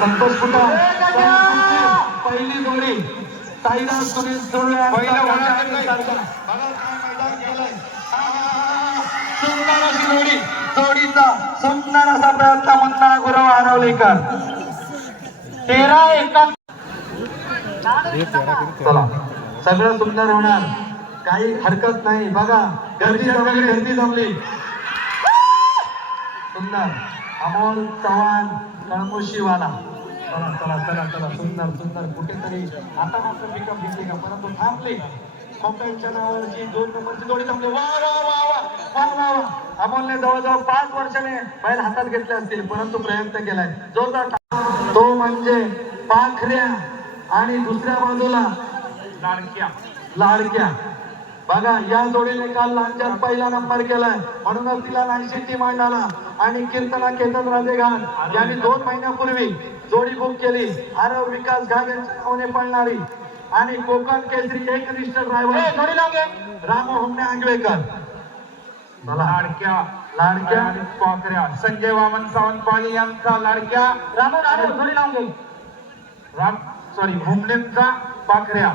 संतोष कुटा पहिली जोडी साईराज सुनील सुरवे सुंदर अशी जोडी जोडीचा सुंदर असा प्रयत्न मुन्ना गुरव आरवलेकर 13-1 चला सगळं सुंदर होणार काही हरकत नाही बघा गर्दी जमली सुंदर अमोल चव्हाण कळमुशीवाला चला चला चला चला सुंदर सुंदर कुठेतरी आता मात्र पिकअप घेतली का परंतु थांबली कोकणच्या नावावरची 2 नंबरची जोडी थांबली वा वा वा वा वा वा अमोलने जवळजवळ 5 वर्षाने बैल हातात घेतले असतील परंतु प्रयत्न केलाय जोरदार तो म्हणजे पाखऱ्या आणि दुसऱ्या बाजूला लाडक्या बघा या जोडीने काल लांच्यात पहिला नंबर केलाय म्हणूनच तिला 80 टीम आला आणि कीर्तना केतन राजेघाट यांनी 2 महिन्यापूर्वी जोडी बुक केली आरव विकास घाग यांच्या नावाने पळणारी आणि कोकण केसरी एक निष्ठ ड्रायव्हर राम हुमणे आंगवेकर लाडक्या पाखऱ्या संजय वामन सावंतवाडी यांचा लाडक्या हुमणेंचा पाखऱ्या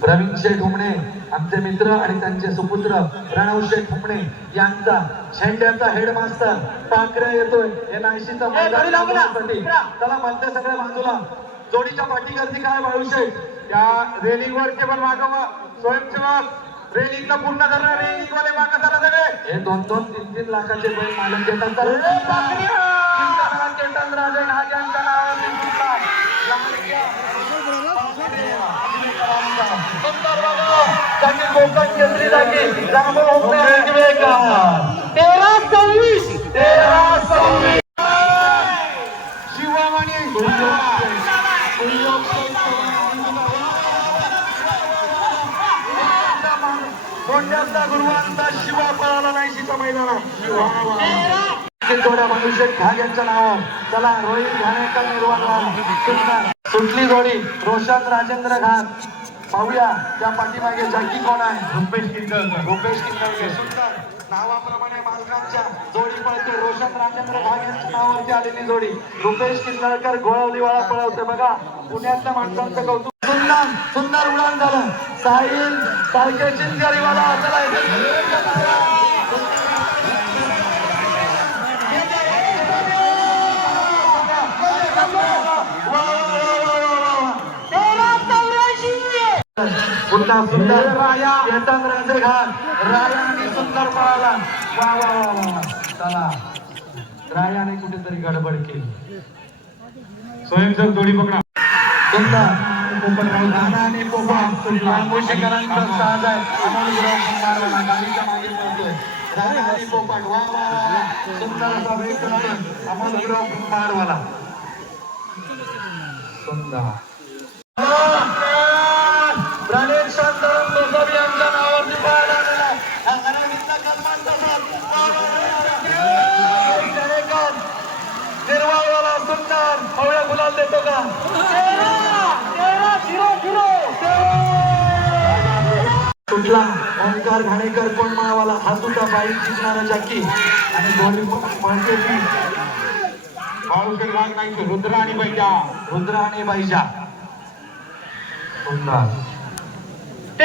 प्रवीण शेठ हुमणे आमचे मित्र आणि त्यांचे सुपुत्र प्रणव शेठ हुमणे यांचा झेंड्याचा हेडमास्टर पाखऱ्या येतोय NIC मैदानासाठी चला म्हणते सगळ्या बाजूला जोडीच्या पाठीवरती काय बाळू शेठ त्या रेलिंग वरचे पण मागवा स्वयंसेवक रेलिंगला पूर्ण करणार रेलिंग वाले मागे चला सगळे हे 2-2, 3-3 लाखाचे बैल मालक देतात राजे घाग यांच्या नावाने कोकण केसरी जागी राम हुमणे आंगवेकर 13-26 शिवामानी कोणत्याचा गुरुवांचा शिवा पळाला नाही सीता मैदानात थोड्या मनुष्य घाग यांच्या नावावर चला रोहित घाणेकर निर्वाण सुटली जोडी रोशन राजेंद्र घाग पाहूया त्या पाठीमागे जॅकी कोण आहे रुपेश किंदळकर सुंदर नावाप्रमाणे मालकांच्या जोडी पळते रोशन राजेंद्र घाग यांच्या नावावरती आलेली जोडी रुपेश किंदळकर गोळवलीवाळा पळवते बघा पुण्यातल्या माणसांचं कौतुक सुंदर उडान झालं साहिल सारखे चिंचगरीवाला चला पुन्हा सुंदर राया केतन राजेघाट रायाने सुंदर पळाला वा वा वा वा चला रायाने कुठेतरी गडबड केली स्वयंसेवक जोडी पकडा सुंदर आणि पोपट साज आहे गाडीच्या मागे पळतोय राया आणि पोपट वा वा वा सुंदर असा वेग करतोय अमोलराव कुंभारवाला सुंदर प्राणेश शांताराम गोसावी यांच्या नावावरती पळाला आलेला हा अरविंद कलमांचा निर्वाळवाला सुंदर हवळ्या गुलाल देतो का 13-0 सुटला ओंकार घाणेकर कोण मावाला हा सुद्धा बाई जिंकणारा जॅकी आणि गोली म्हणते ती बाळूशेठ वाघ नाही रुद्र आणि बैजा सुंदर 13-77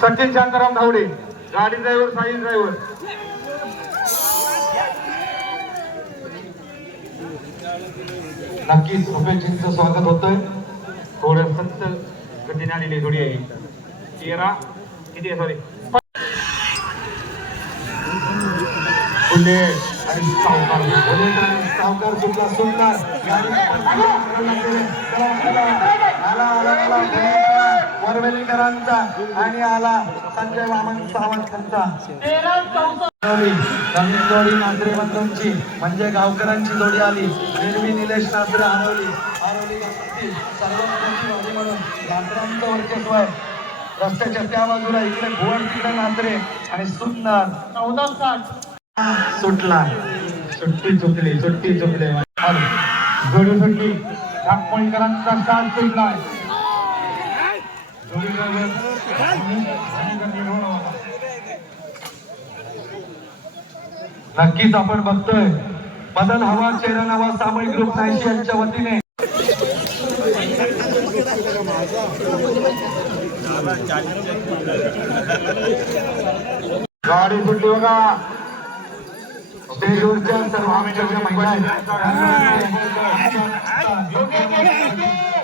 सचिन शांताराम धावडे गाडी ड्रायव्हर साई ड्रायव्हर नक्कीच रुपेशजींचं स्वागत होतंय थोडं सत्त गतीने आलेली जोडी आहे 13 किती आहे सॉरी फुले आणि सावकार सुटला सुंदर वरवेलीकरांचा आणि आला संजय वामन सावंतांचा जोडी नाजरे बंधूंची म्हणजे गावकरांची जोडी आली निर्वी निलेश नाजरे हरवली सर्व म्हणून यात्रांचं वर्चस्व आहे रस्त्याच्या त्या बाजूला इकडे भुवन तिकडे नात्रे आणि सुंदर 14-60 सुटला. सुट्टी चुकली जोडी सुटली. ठाकमळीकरांचा स्टार्ट सुटलाय. नक्कीच आपण बघतोय बदल हवा चेहरा नवा सामूहिक ग्रुप 80 यांच्या वतीने गाडी सुटली बघा. स्टेजवरच्या सर्व आमच्या महिला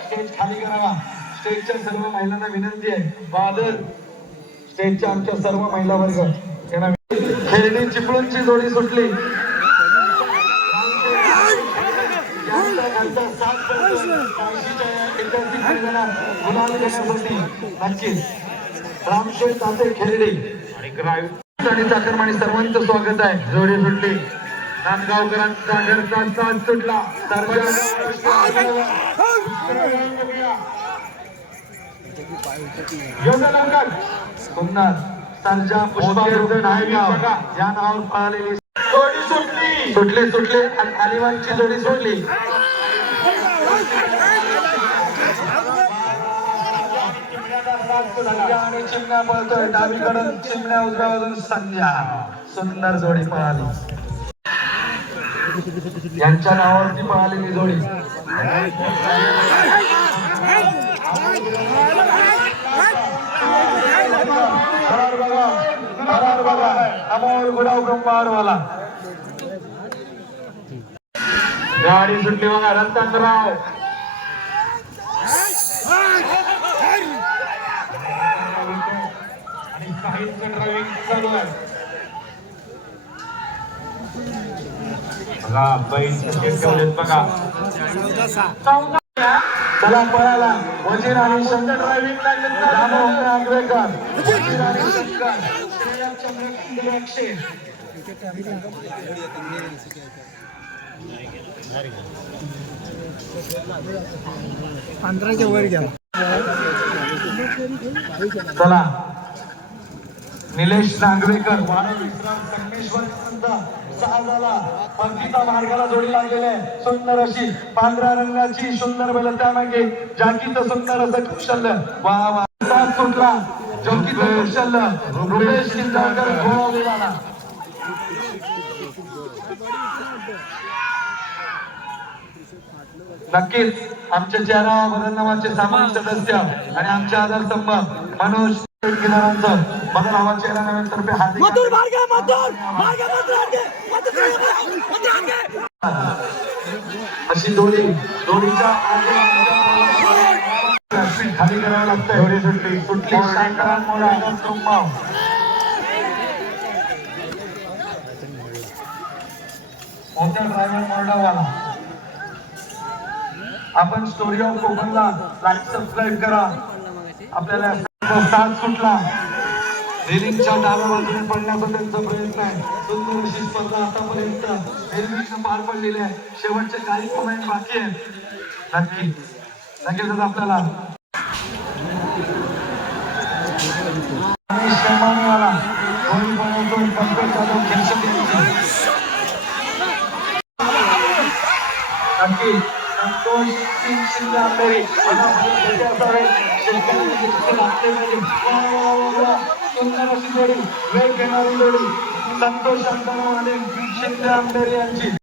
स्टेज खाली करावा. स्टेजच्या सर्व महिलांना विनंती आहे. बादल स्टेजच्या आमच्या सर्व महिला वर्ग यांना खेळणी चिपळूणची जोडी सुटली. गुलाल घेण्यासाठी नक्कीच रामशेठ ताते खेरडे आणि चाकरमानी सर्वांचं स्वागत आहे. जोडी सुटली. नांदगावकरांचा घरचा साथ सुटला. सर्जा पुष्पार्जन आहे या नावावर पळालेली जोडी सुटली. अलिवानची जोडी सुटली. आणि चिमण्या पळतोय डावीकडून चिमण्या उजव्या बाजून संध्या. सुंदर जोडी पळाली. यांच्या नावावरती पळालेली जोडी. बघा अमोल गुलाव ब्रह्माडवाला. गाडी सुटली बघा. रत्नाकरराव ड्रायव्हिंग चालू आहे. बघा चला पळाला. वजीर आणि शंकर ड्रायव्हिंग पंधराच्या वर घ्या. चला निलेश नागवेकर वाणा विश्राम संगमेश्वर 6 झाला. पंकिता मार्गाला जोडी लागलेली आहे. सुंदर अशी पांढऱ्या रंगाची सुंदर बैल त्यामागे जाकीचं सुंदर असं कौशल्य. वा वा साथ सुटला. जोकीचं कौशल्य रुपेश किंजाळकर घोळावलेला. नक्कीच आमचे चेहरा बदल नावाचे सामाजिक सदस्य आणि आमचे आदरस्तंभ मनोज किनारांचं बदल हवा चेहरा नव्यातर्फे हार्दिक अशी जोडीच्या खाली करावं लागतं. जोडी सुटली. मोठा ड्रायव्हर मोरडावाला. आपण स्टोरी ऑफ कोकणला लाईक सबस्क्राईब करा. आपल्याला साथ सुटला. रेलिंगच्या डाव्या बाजूने पडण्याचा त्यांचा प्रयत्न आहे. सुंदर अशी स्पर्धा आतापर्यंत रेल्वेनं पार पडलेली आहे. शेवटचे काही कमेंट बाकी आहेत. नक्कीच आपल्याला नक्की संतोष शिंदे आंबेरी सुंदर अशी जोडी वेळ घेणारी जोडी संतोष शिंदे आंबेरी यांची